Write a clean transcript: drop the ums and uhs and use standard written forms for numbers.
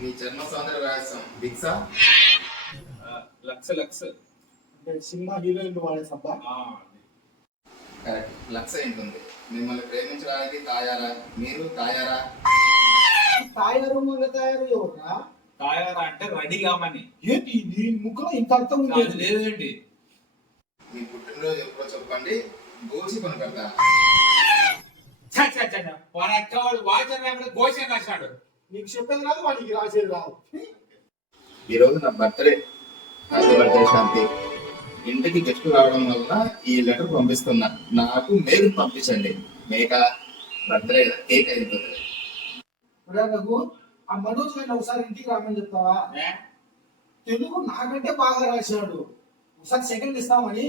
మీ జన్మ సౌందర్య రహస్యం బిక్సా లక్ష లక్ష అంటే సినిమా హీరోయిన్ వాడే సబ్బా. కరెక్ట్. లక్ష ఏంటుంది? మిమ్మల్ని ప్రేమించడానికి తాయారా? మీరు తాయారా? తాయారు మళ్ళీ తయారు ఎవరా? తాయారా అంటే రెడీ కామని. ఏంటి నీ ముఖంలో ఇంత అర్థం ఉంది? అది లేదేంటి? మీ పుట్టినరోజు ఎప్పుడో చెప్పండి, గోచి కొని పెడతా. వాడు అక్క వాడు వాచన గోషన్ రాశాడు. నీకు చెప్పేది రాదు, వాడికి రాసేది రాదు. ఈరోజు నా బర్త్డే. హ్యాపీ బర్త్డే శాంతి. ఇంటికి గెస్ట్ రావడం వల్ల ఈ లెటర్ పంపిస్తున్నా. నాకు మీరు పంపించండి. మేక బర్త్డే కేక్ అయిపోతుంది. రఘు, ఆ మనోజ్ గారిని ఒకసారి ఇంటికి రామని చెప్తావా? తెలుగు నాకంటే బాగా రాశాడు, ఒకసారి సెకండ్ ఇస్తామని.